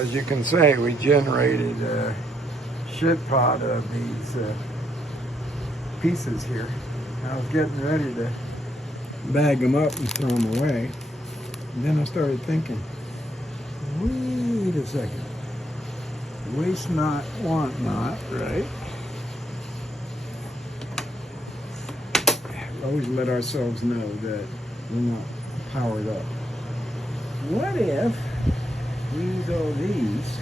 as you can see, we generated a shit pot of these pieces here. I was getting ready to bag them up and throw them away. And then I started thinking, wait a second. Waste not, want not, right? Always let ourselves know that we're not powered up. What if we use all these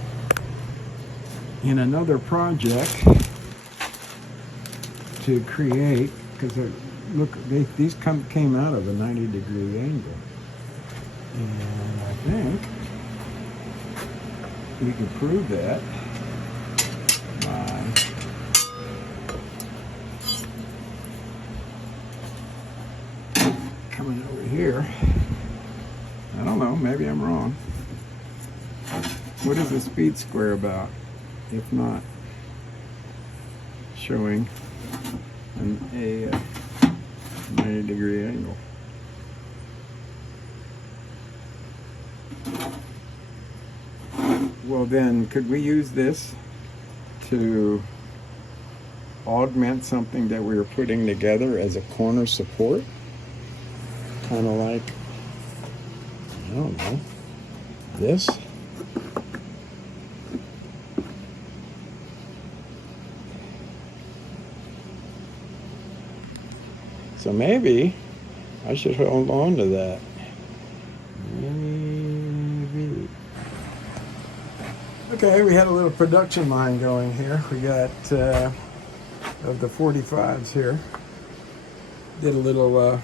in another project to create, because look, these came out of a 90-degree angle. And I think we can prove that by coming over here. I don't know, maybe I'm wrong. What is the speed square about, if not showing a 90-degree angle? Well then, could we use this to augment something that we were putting together as a corner support? Kind of like, I don't know, this? So maybe I should hold on to that. Maybe. Okay, we had a little production line going here. We got of the 45s here. Did a little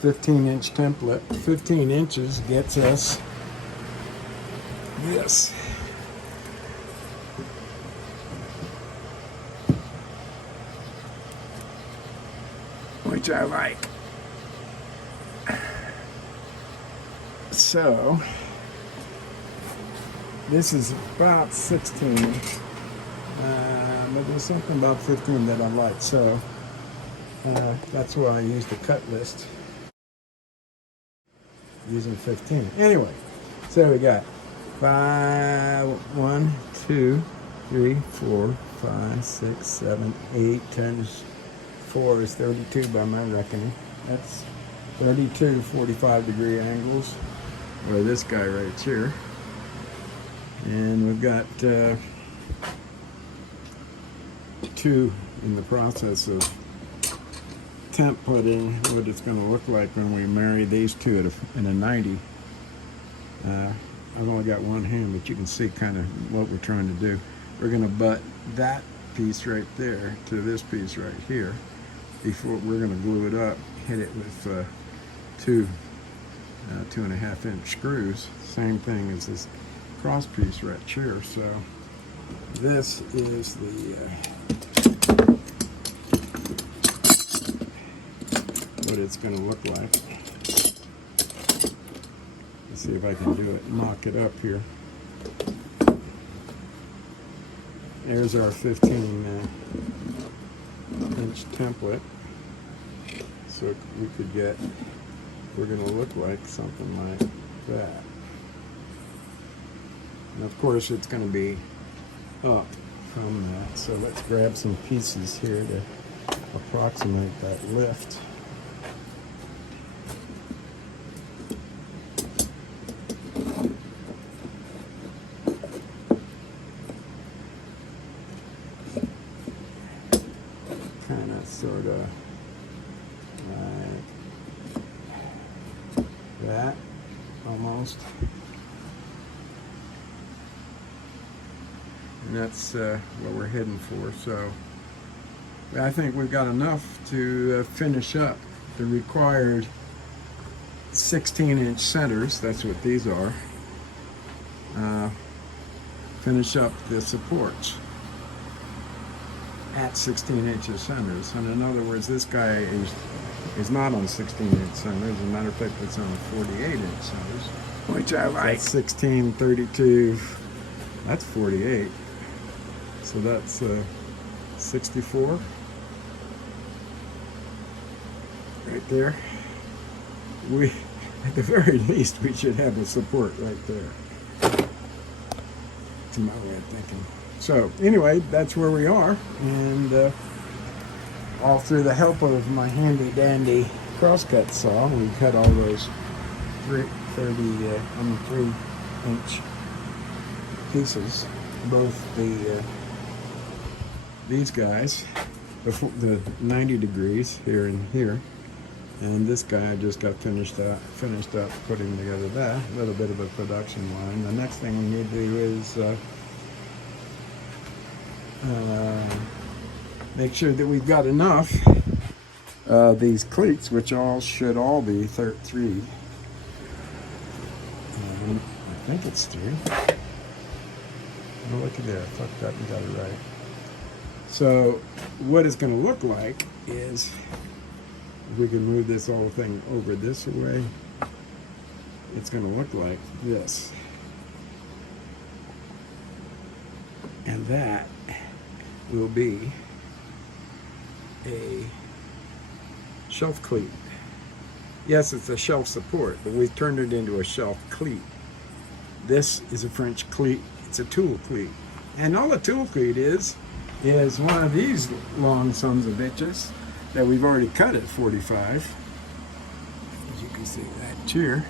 15-inch template. 15 inches gets us this. Which I like. So this is about 16, but there's something about 15 that I like, so that's why I used the cut list using 15. Anyway, so we got 1, 2, 3, 4, 5, 6, 7, 8, 10, 4 is 32 by my reckoning. That's 32 45-degree angles, or this guy right here. And we've got 2 in the process of templating what it's going to look like when we marry these two in a 90. I've only got one hand, but you can see kind of what we're trying to do. We're going to butt that piece right there to this piece right here. Before we're going to glue it up, hit it with 2 2.5-inch screws. Same thing as this cross piece right here. So this is the what it's going to look like. Let's see if I can do it. Mock it up here. There's our 15-inch template. So we could get, we're going to look like something like that. And of course it's going to be up from that. So let's grab some pieces here to approximate that lift. Kind of, sort of, like that, almost. And that's what we're heading for. So I think we've got enough to finish up the required 16-inch centers. That's what these are. Finish up the supports at 16 inches centers. And in other words, this guy is not on 16-inch centers. As a matter of fact, it's on 48-inch centers, which I like. That's 16, 32, that's 48. So that's 64 right there. We, at the very least, we should have a support right there. to my way of thinking. So anyway, that's where we are, and all through the help of my handy dandy crosscut saw, we cut all those 3-inch pieces, both these guys, the 90 degrees here and here, and this guy I just got finished up putting together that. A little bit of a production line. The next thing we need to do is make sure that we've got enough these cleats, which should all be 3. I think it's 3. Oh, look at there. Fucked up and got it right. So what it's going to look like is, if we can move this whole thing over this way, it's going to look like this. And that will be a shelf cleat. Yes, it's a shelf support, but we've turned it into a shelf cleat. This is a French cleat. It's a tool cleat. And all a tool cleat is one of these long sons of bitches that we've already cut at 45. As you can see that here.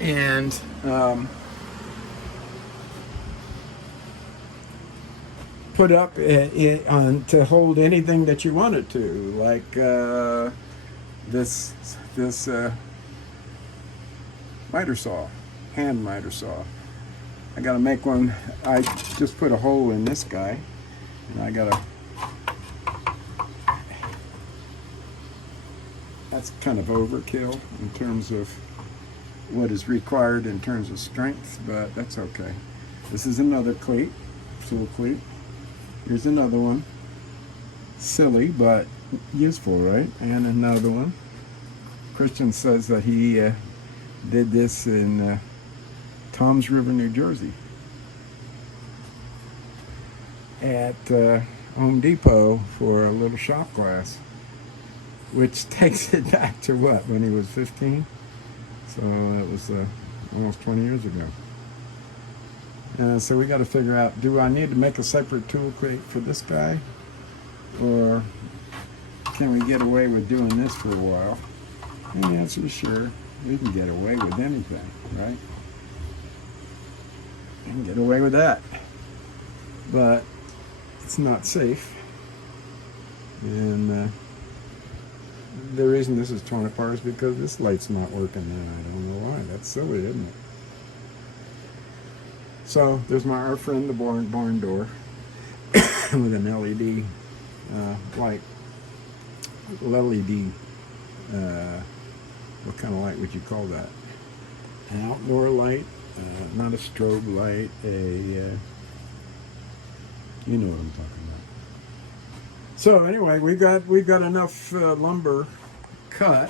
And put up on to hold anything that you want it to, like this miter saw, hand miter saw. I gotta make one. I just put a hole in this guy, and I gotta. That's kind of overkill in terms of what is required in terms of strength, but that's okay. This is another cleat, tool cleat. Here's another one. Silly, but useful, right? And another one. Christian says that he did this in Toms River, New Jersey, at Home Depot for a little shop class, which takes it back to what, when he was 15? So it was almost 20 years ago. So we got to figure out, do I need to make a separate tool crate for this guy, or can we get away with doing this for a while? And the answer is sure. We can get away with anything, right? We can get away with that, but it's not safe. And the reason this is torn apart is because this light's not working, and I don't know why. That's silly, isn't it? So there's our friend, the barn door, with an LED light. LED, what kind of light would you call that? An outdoor light, not a strobe light, you know what I'm talking about. So anyway, we've got enough lumber cut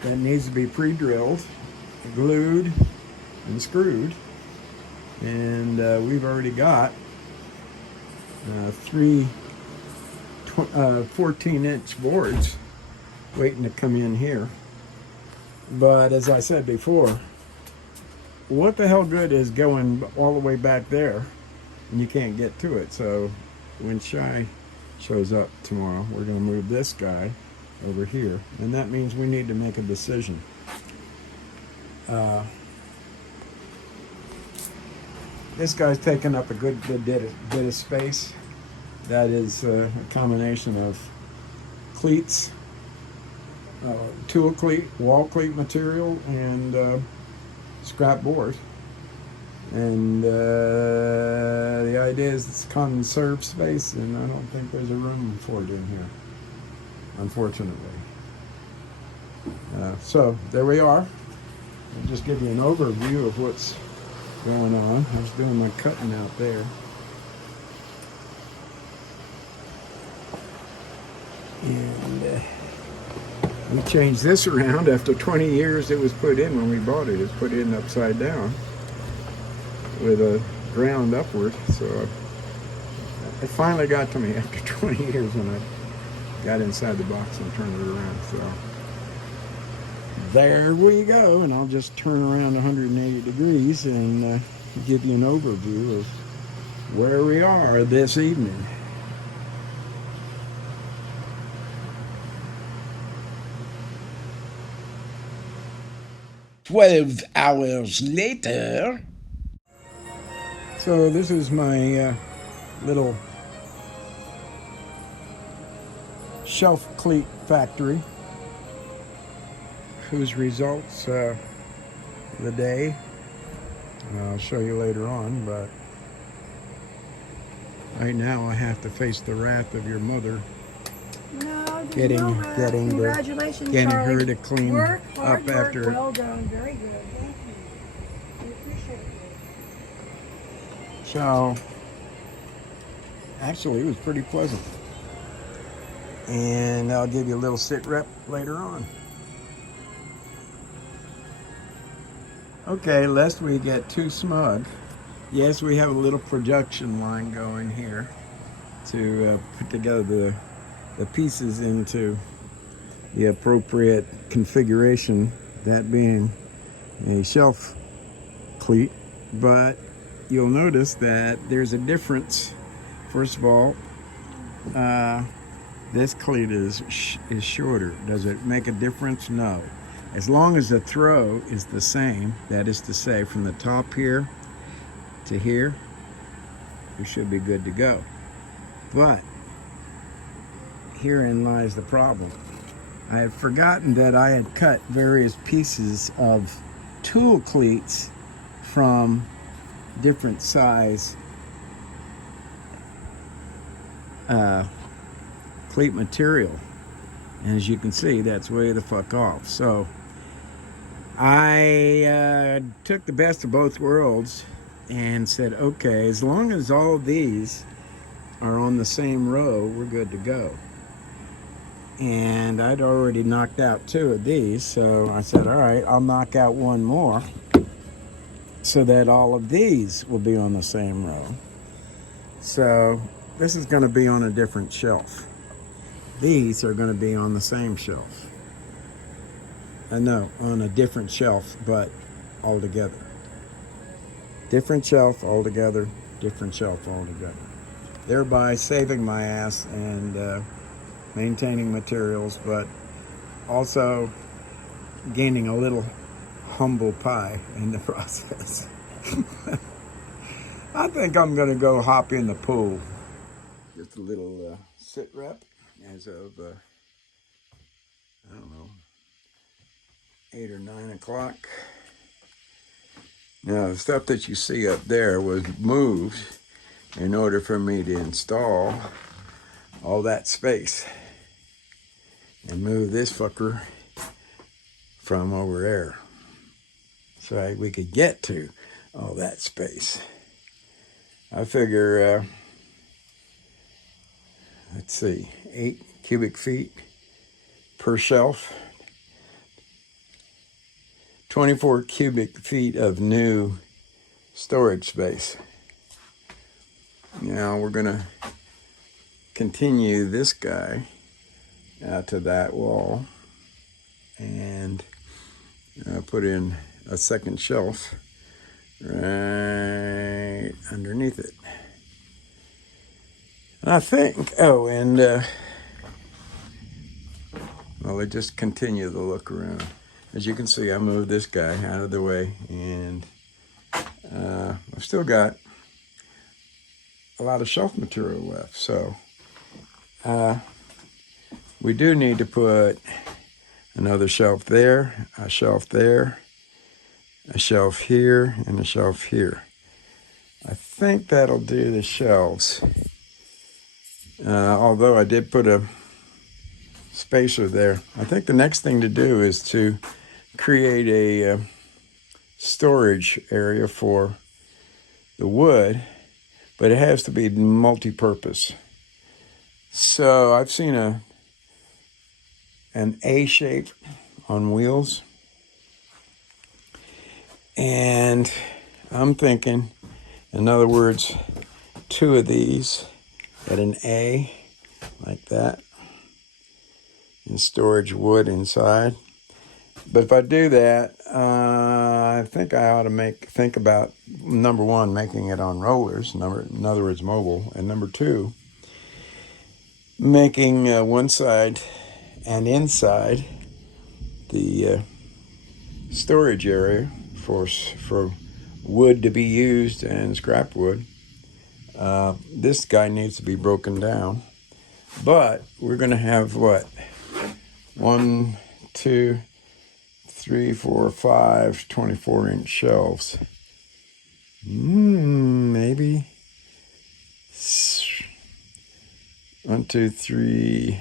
that needs to be pre-drilled, glued, and screwed. And we've already got 3 14-inch boards waiting to come in here. But as I said before, what the hell good is going all the way back there and you can't get to it? So when Shai shows up tomorrow, we're going to move this guy over here, and that means we need to make a decision. This guy's taking up a good bit of space. That is a combination of cleats, tool cleat, wall cleat material, and scrap board. And the idea is it's conserve space, and I don't think there's a room for it in here, unfortunately. So there we are. I'll just give you an overview of what's going on. I was doing my cutting out there. And we changed this around after 20 years. It was put in when we bought it. It was put in upside down with a ground upward. So it finally got to me after 20 years when I got inside the box and turned it around. So there we go, and I'll just turn around 180 degrees and give you an overview of where we are this evening. "12 hours later." So this is my little shelf cleat factory, whose results the day I'll show you later on, but right now I have to face the wrath of your mother. No, getting congratulations, getting Charlie. her to clean Hard up work, after. well done, very good. Thank you. We appreciate it. So actually it was pretty pleasant, and I'll give you a little sit rep later on. Okay, lest we get too smug, yes, we have a little production line going here to put together the pieces into the appropriate configuration, that being a shelf cleat. But you'll notice that there's a difference. First of all, this cleat is shorter. Does it make a difference? No. As long as the throw is the same, that is to say, from the top here to here, you should be good to go. But herein lies the problem. I had forgotten that I had cut various pieces of tool cleats from different size cleat material. And as you can see, that's way the fuck off. So I took the best of both worlds and said, okay, as long as all of these are on the same row, we're good to go. And I'd already knocked out 2 of these, so I said, all right, I'll knock out 1 more so that all of these will be on the same row. So this is going to be on a different shelf. These are going to be on the same shelf. No, on a different shelf, but all together. Different shelf altogether, different shelf altogether. Thereby saving my ass and maintaining materials, but also gaining a little humble pie in the process. I think I'm gonna go hop in the pool. Just a little sit rep as of, I don't know, 8 or 9 o'clock. Now, the stuff that you see up there was moved in order for me to install all that space and move this fucker from over there so we could get to all that space. I figure, let's see, 8 cubic feet per shelf, 24 cubic feet of new storage space. Now we're gonna continue this guy out to that wall and put in a second shelf right underneath it. I think, oh, and well, let's just continue the look around. As you can see, I moved this guy out of the way, and I've still got a lot of shelf material left. So we do need to put another shelf there, a shelf there, a shelf here, and a shelf here. I think that'll do the shelves. Although I did put a spacer there. I think the next thing to do is to create a storage area for the wood, but it has to be multi-purpose. So I've seen an A shape on wheels, and I'm thinking, in other words, 2 of these at an A like that, and storage wood inside. But if I do that, I think I ought to think about, number one, making it on rollers, in other words, mobile, and number two, making one side and inside the storage area for wood to be used and scrap wood. This guy needs to be broken down, but we're going to have what? 1, 2, 3, 4, 5 24-inch shelves. Maybe 1, 2, 3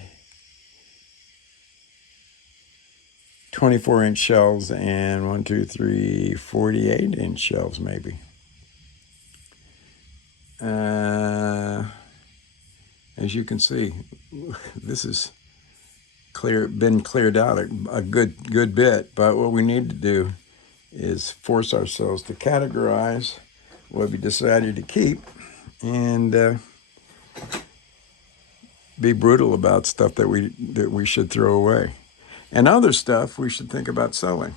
24-inch shelves and 1, 2, 3 48-inch shelves maybe. As you can see, this is been cleared out a good bit, but what we need to do is force ourselves to categorize what we decided to keep and be brutal about stuff that we should throw away, and other stuff we should think about selling.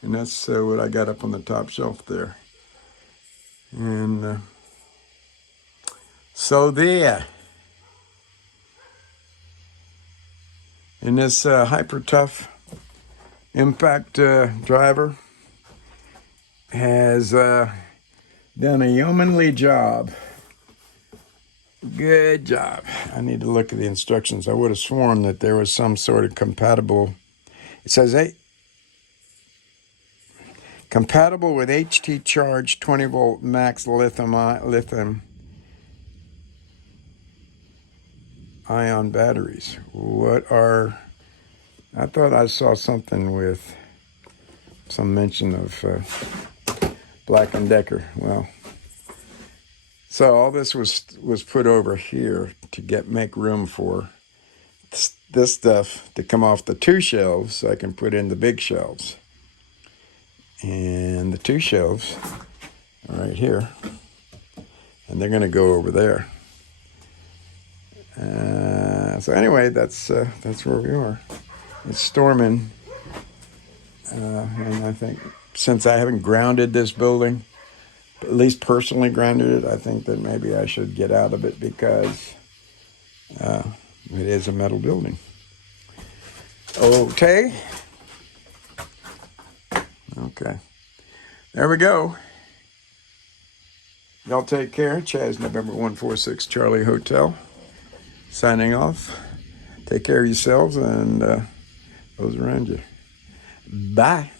And that's what I got up on the top shelf there. And so there. And this hyper tough impact driver has done a yeomanly job. Good job. I need to look at the instructions. I would have sworn that there was some sort of compatible. It says compatible with HT charge 20 volt max lithium ion batteries. I thought I saw something with some mention of Black & Decker. Well, so all this was put over here to make room for this stuff to come off the two shelves so I can put in the big shelves. And the two shelves are right here, and they're going to go over there. So anyway, that's where we are. It's storming, and I think since I haven't grounded this building, at least personally grounded it, I think that maybe I should get out of it because it is a metal building. Okay. There we go. Y'all take care. Chaz, November 146 Charlie Hotel. Signing off. Take care of yourselves and those around you. Bye.